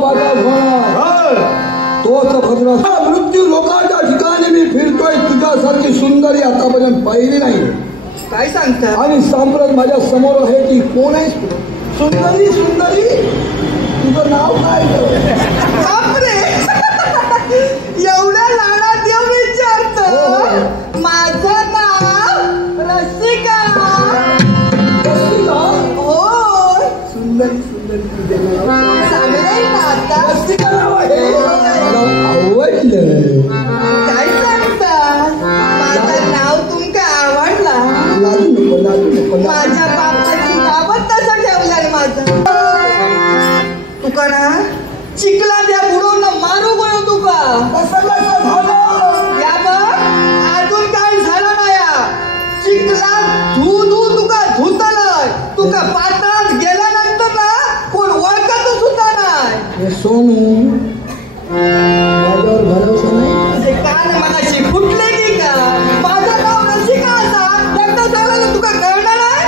पादात होणार तोच भद्र मृत्यू लोकांच्या ठिकाणी मी फिरतोय तुझ्यासारखी सुंदरी आतापर्यंत पाहिली नाही. काय सांगता? आणि सांप्रत माझ्या समोर आहे ती कोण आहे? सुंदरी सुंदरी तुझं नाव काय? बापरे एवढ्या लाडात येऊन विचारत. माझं नाव रसिका. हो सुंदरी सुंदरी तुझे नाव चांगलंय ना आता? रसिका नाव आहे. आवडलं. काय सांगता? माझं नाव तुमका आवडला? लागू नको लागू नको. माझ्या बापाची नावच तसं ठेवलंय माझं. तुका ना चिखला द्या बुडवून मारू गयो तुका. कसं कसं झालं? या बघ अजून काय झालं नाही. चिखला धू धू तुका धुतलंय. तुका पात्रात गेल्यानंतर ना कोण ओळखतच सुद्धा नाही. सोनू माझ्यावर भरोसा नाही. ते कान मनाशी फुटले की का? माझं नाव रसिका असा एकदा झालं ना तुका कळणार नाही.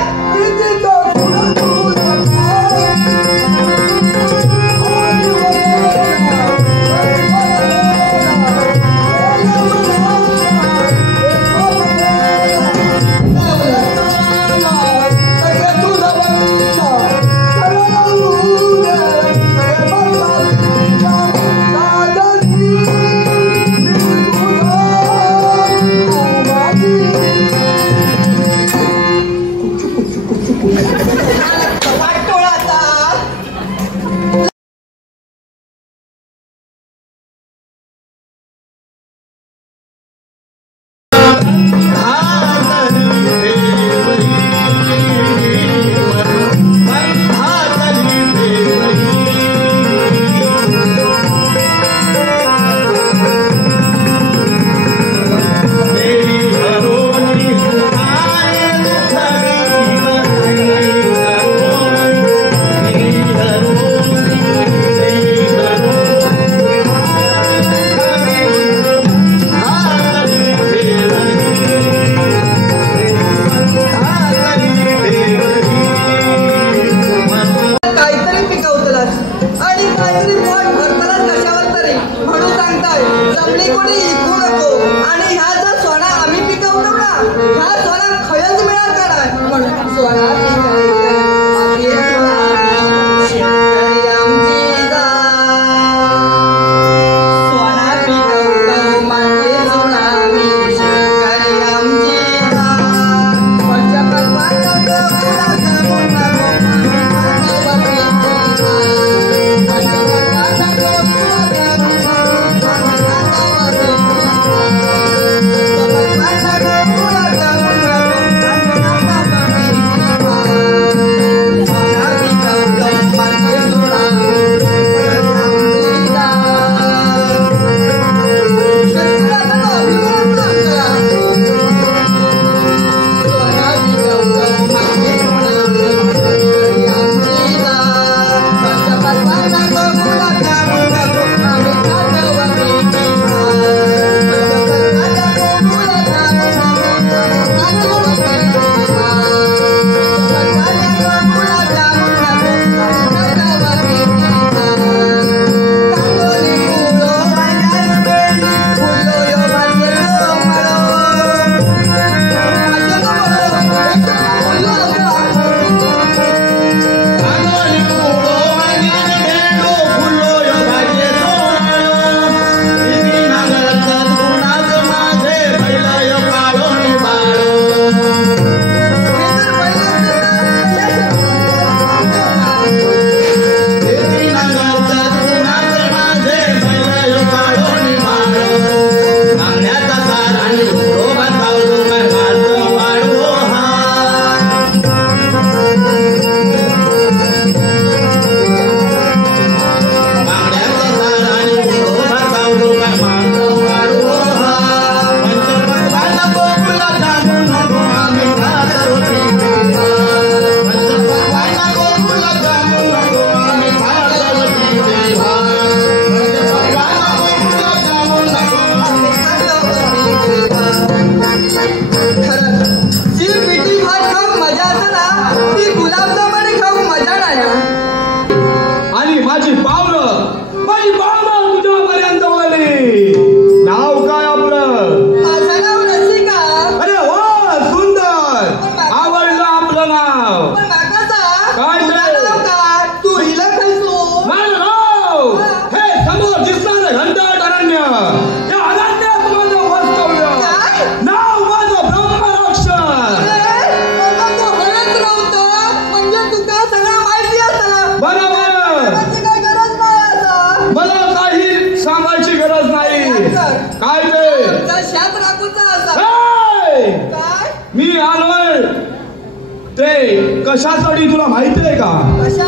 ते कशासाठी तुला माहिती आहे का? कशा?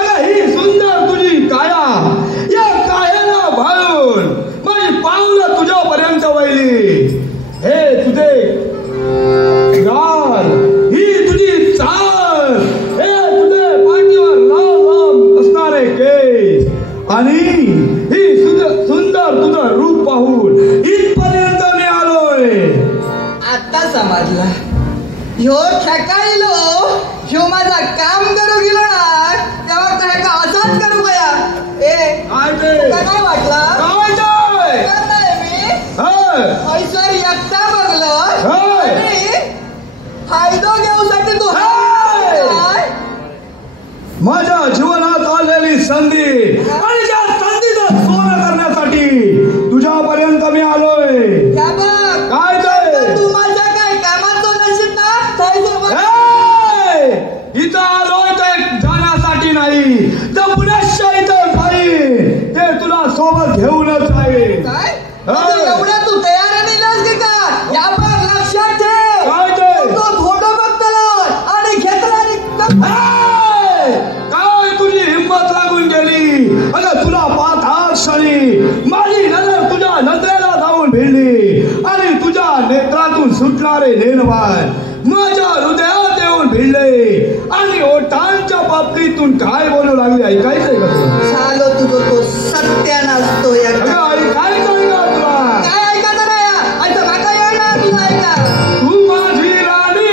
अगं ही सुंदर तुझी काया, या कायाला भाळून माझी पावलं तुझ्यापर्यंत वळली. हे तुझे गाल, ही तुझी चाल, हे तुझे पाठीवर लाल लाल असणारे केस आणि ही सुंदर तुझं रूप पाहून इथपर्यंत मी आलोय. आता समजला. ह्यो ठेकायलो, ह्यो माझा काम करू गेलो ना तेव्हा तो ह्याका असाच करू गया. काय ते? तुका काय वाटला? काय ते? करणार मी होय. हैसर एकटा बघलो होय. आणि फायदो घेऊसाठी तू होय. माझ्या जीवनात आलेली संधी आणि त्या संधीचं सोनं करण्यासाठी तुझ्यापर्यंत मी आलोय. का बघ काय ते? तू माझ्या काय कामात नशील ना हे! इथं आलोय ते जाण्यासाठी नाही, तर पुनश्च इथं जाईन ते तुला सोबत घेऊनच आहे. काय होय. एवढ्या तू तयार निघास की का? या पण लक्षात ठेव. काय ते? तो थोडं बघतलो आणि घेतला हे! काय तुझी हिंमत लागून गेली? अगं तुला पाहता क्षणी माझी नजर तुझ्या नजरेला जाऊन भिडली आणि तुझ्या नेत्रातून सुटणारे नेनवार माझ्या हृदयात येऊन भिडले आणि ओठांच्या बाबतीतून काय बोलू लागले ऐकायचंय का तुला? झालो तुझं तो सत्यानाश तो या अगं ऐकायचंय का तुला? काय ऐकायचं नाही आता माका येणार तुला ऐका. तू माझी राणी,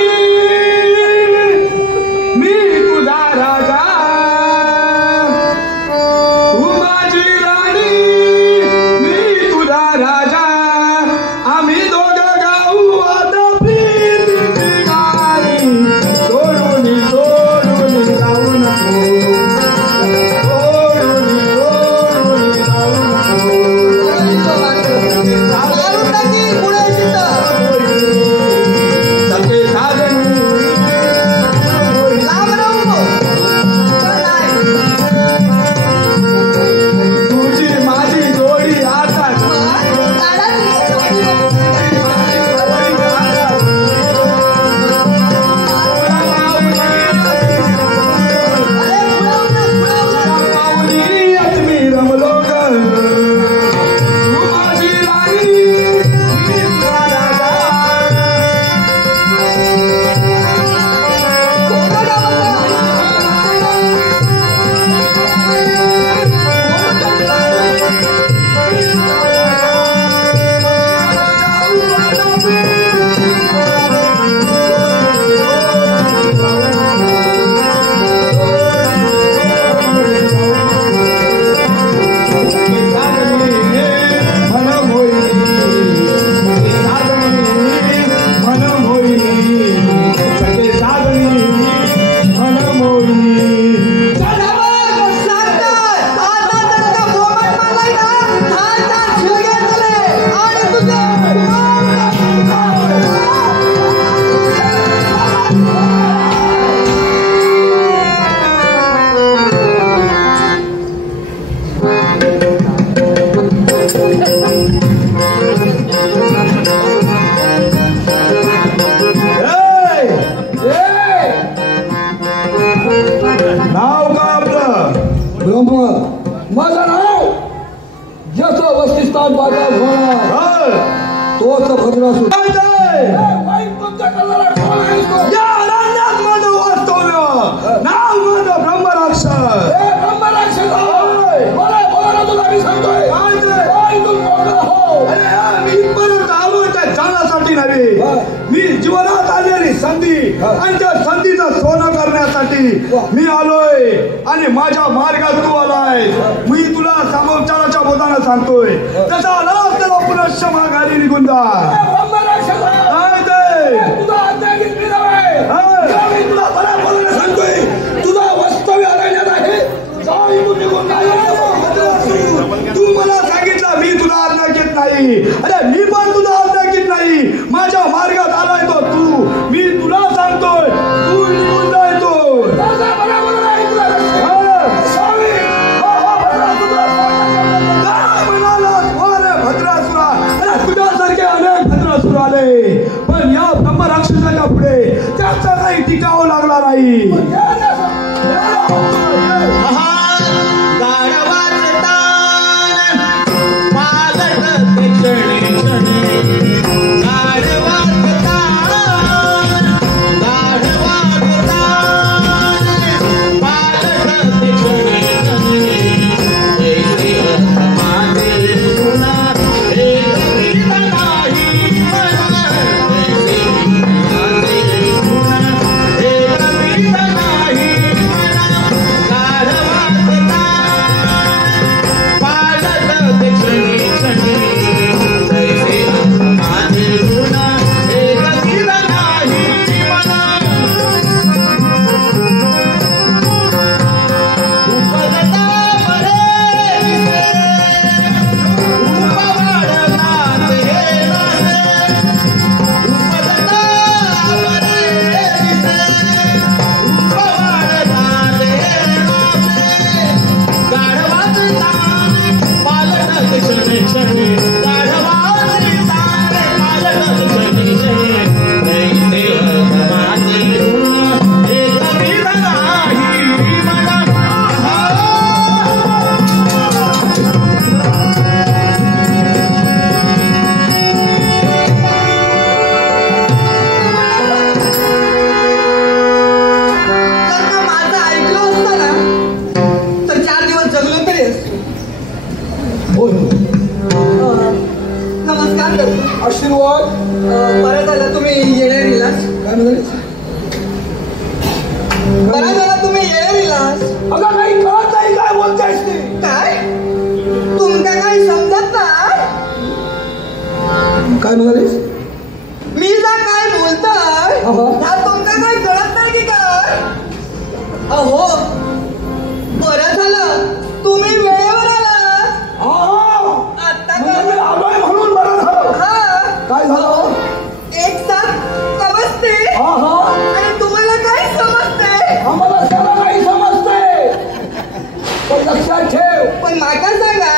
मी तुझा राजा. तू माझी राणी, मी तुझा राजा. आम्ही दोघं गाऊ आता प्रीतीची गाणी. सोडून जाऊ नको, सोडून जाऊ नको. मारून टाकी पुढे तिथं. सखे साजनी, लांब राहू. नाही. तुझी माझी जोडी आता मी रमलो ग. तू माझी राणी, मी तुझा राजा. नाव का आपलं? ब्रह्म माझं नाव ज्याचं वस्तिस्थान बाजार होणार तोच भद्रासूर. काय ते? या अरण्यात माझं वास्तव्य. नाव माझं ब्रह्मराक्षस. मी इथपर्यंत आलोय त्या जाण्यासाठी नव्हे, मी जीवनात आलेली संधी आणि त्या संधीचं सोनं करण्यासाठी मी आलोय आणि माझ्या मार्गात तू आलाय. मी तुला समोरच्या बोधानं सांगतोय तसा आलास त्याला पुनश्च माघारी निघून जा. काय ते? तुला बऱ्या बोलायला सांगतोय तुझा वास्तव्य अरण्यात आहे. जा इकडून निघून तू मला सांगितलं मी तुला आज्ञा घेत नाही. अरे मी पण तुला आज्ञा घेत नाही. माझ्या मार्गात आलाय तो तू. मी तुला सांगतोय तू निघून जायतो. काय म्हणाला भद्रासुरा? अरे तुझ्यासारखे अनेक भद्र झाली. आशीर्वाद. बरं झालं तुम्ही येणेरीला. काय म्हणाले? बरं झालं तुम्ही येणेरीला. अगं काही कळत नाही काय बोलतायस ते. काय तुमका काही समजत नाही. काय म्हणालीस? मी जा काय बोलतोय हा तुमका काही कळत नाही की काय. अहो बरं झालं तुम्ही वेळेवर आला. आता आलोय म्हणून बरं झालं. काय झालं? एक साथ समजते आणि तुम्हाला काय समजते. आम्हाला त्याला काही समजते पण लक्षात ठेव. पण माका सांगा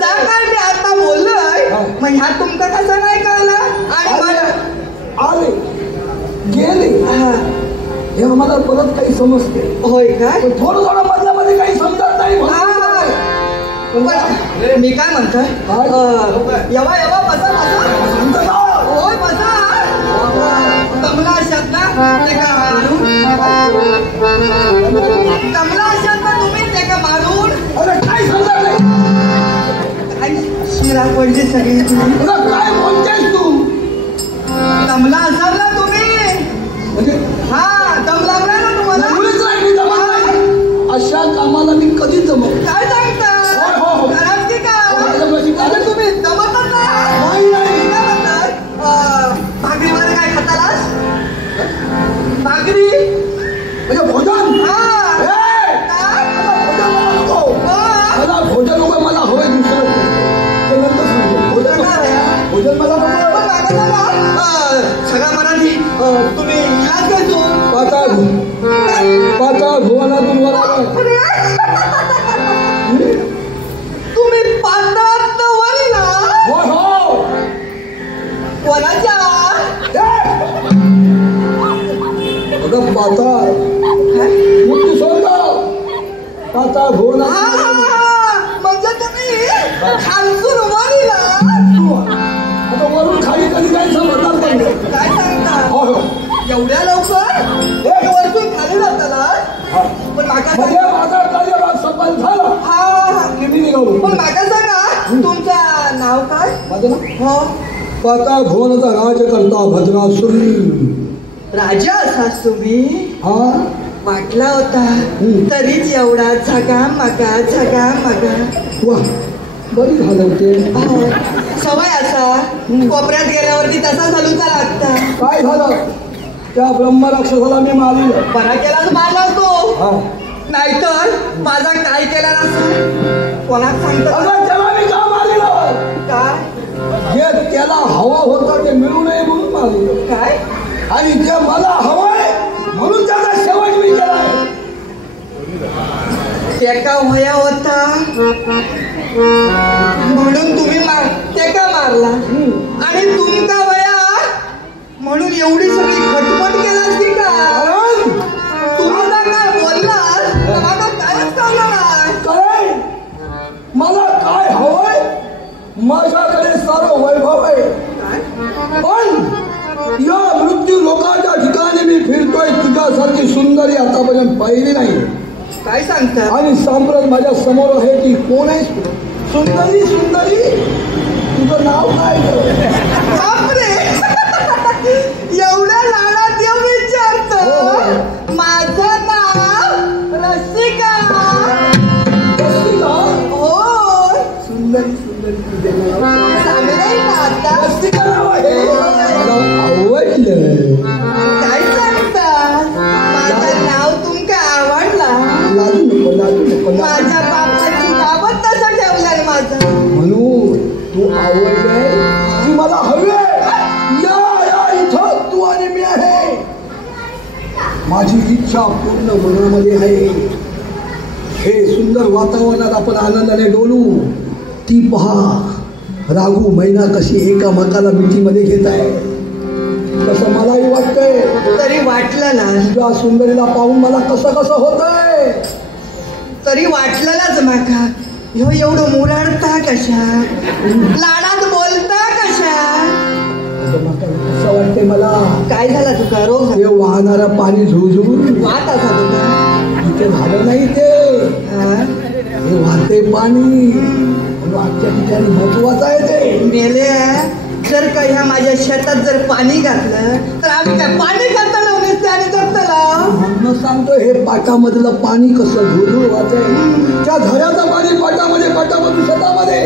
जा काय मी आता बोललोय मग ह्या तुमका कसं नाही कळलं. आणि मला आले गेले हे आम्हाला परत काही समजते. होय काय पण थोडं थोडं मधल्यामध्ये काही समजत नाही. मी काय म्हणतोय यवा यवा बसा बसा. होय बसा. कमला अशात ना ते का मारून कमला अशात ना तुम्ही ते का मारून. अरे काय समजत नाही. शिरा कोणची सगळी तुम्ही काय बोलतेस तू. कमला असाल ना तुम्ही. म्हणजे हा दम लागला ना तुम्हाला. मुळीच नाही जमत नाही. अशा कामाला मी कधीच जमत काय सांगता घरात की काय तुम्ही जमतच नाही. काय म्हणतात भाकरीवर काय खातालास. भाकरी म्हणजे भोजन. मला भोजन नको. मला हवंय दुसरं. ते नंतर सांगतो. भोजन मला सगळा मराठी तुम्ही इलाज करतो. पाता भुवाला तुम्हाला तुम्ही पातात वरीला कोणाच्या अगं पाता मुक्ती स्वर्ग. पाता भुवना म्हणजे तुम्ही खालसून वरीला. आता वरून खाली कधी काही समजणार नाही. काय सांगता एवढ्या लवकर एक वरतून खाली जाताना. पण माका माझा कार्यभाग सफल झाला की मी निघालो. पण माका सांगा तुमचं नाव काय. माझं ना पाता भुवनाचा राजकर्ता भद्रासुर. राजा असाच तुम्ही. वाटला होता तरीच एवढा झगा मगा वा बरी झालं ते. सवय असा कोपऱ्यात गेल्यावरती तसा चालूचा लागता. काय झालं त्या ब्रह्मराक्षसाला मी मारलं. बरा केलाच मारला तो. नाहीतर माझा काय केला नसता. कोणाक सांगतो त्याला मी का मारलं. काय जे त्याला हवं होतं ते मिळू नये म्हणून मारलं. काय आणि जे मला हवंय म्हणून त्याचा शेवट मी केलाय. एका वया होता म्हणून तुम्ही तेका मारला. आणि तुमका वया म्हणून एवढी सगळी खटपट केलास की काय. माझ्याकडे सारं वैभव आहे, पण या मृत्यू लोकांच्या ठिकाणी मी फिरतोय, तुझ्यासारखी सुंदरी आतापर्यंत पाहिली नाही. काय सांगता? आणि सांप्रत माझ्या समोर आहे ती कोण आहे? सुंदरी सुंदरी, तुझं नाव काय? बापरे, एवढ्या लाडात येऊन विचारत. माझं नाव रसिका. हो, सुंदरी सुंदरी, तुझे नाव चांगलंय ना आता? रसिका नाव आहे. मला आवडलं. काय सांगता? माझं नाव तुमका आवडला? लागू नको लागू नको. माझ्या बापाची नावच तसं ठेवलंय माझं. म्हणून तू आवडले की मला हवे. या या इथं तू आणि मी आहे. माझी इच्छा पूर्ण मनामध्ये आहे. हे सुंदर वातावरणात आपण आनंदाने डोलू. ती पहा, राघू मैना कशी एकामेकाला मिठीमध्ये घेत आहे, तसं मलाही वाटतंय. तरी वाटलं ना, तुझ्या सुंदरीला पाहून मला कसं कसं होतंय. तरी वाटलंच माका. ह्यो एवढं मुराडता कशा, लाडात बोलता कशा? कसं वाटतंय मला. काय झालं तुका? रोग हे वाहणारं पाणी झुळझुळून वाट असा तुका? इथे झालं नाही ते. हे वाहते पाणी आजच्या ठिकाणी महत्वाचं आहे ते. मेले, जर का ह्या माझ्या शेतात जर पाणी घातलं तर आम्ही काय पाणी घातलं नसते आणि जगतला. म्हणून सांगतो, हे पाटामधलं पाणी कसं झुळझुळ वाहतंय. त्या झऱ्याचं पाणी पाटामध्ये पाटामधून शेतामध्ये.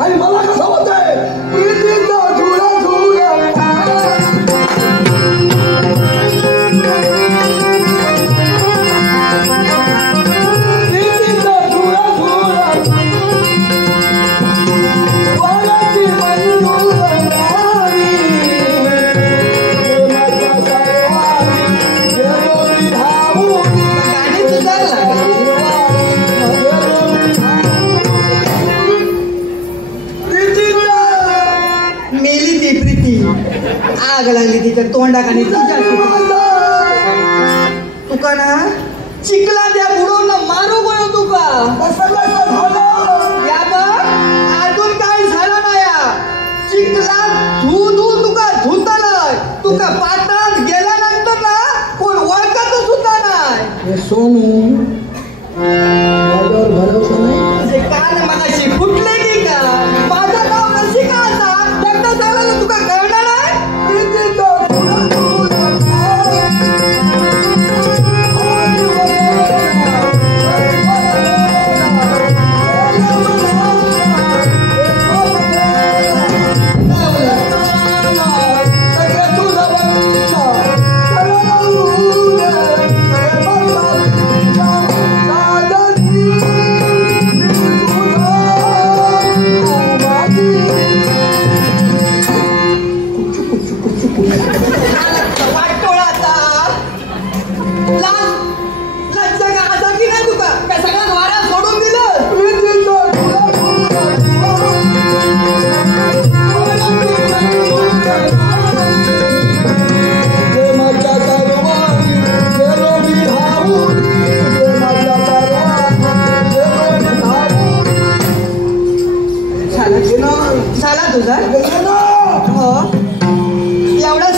आणि मला कसं होतंय, प्रीतीचा झुळा झुळा. आग लागली तिच्या तोंडाकाने. तुका ना चिखला द्या बुडवून मारू गयो तुका. या बघ, अजून काय झालं नाही. चिखला धू धू तुका धुतलंय. तुका पात्रात गेल्यानंतर ना कोण ओळखत सुद्धा नाही. सोनू, माझ्यावर भरोसा नाही. कान मगाशी फुटले की का? माझं नाव रसिका असा एकदा झालं तुका कळणार नाही. झाला तुझा? हो, एवढा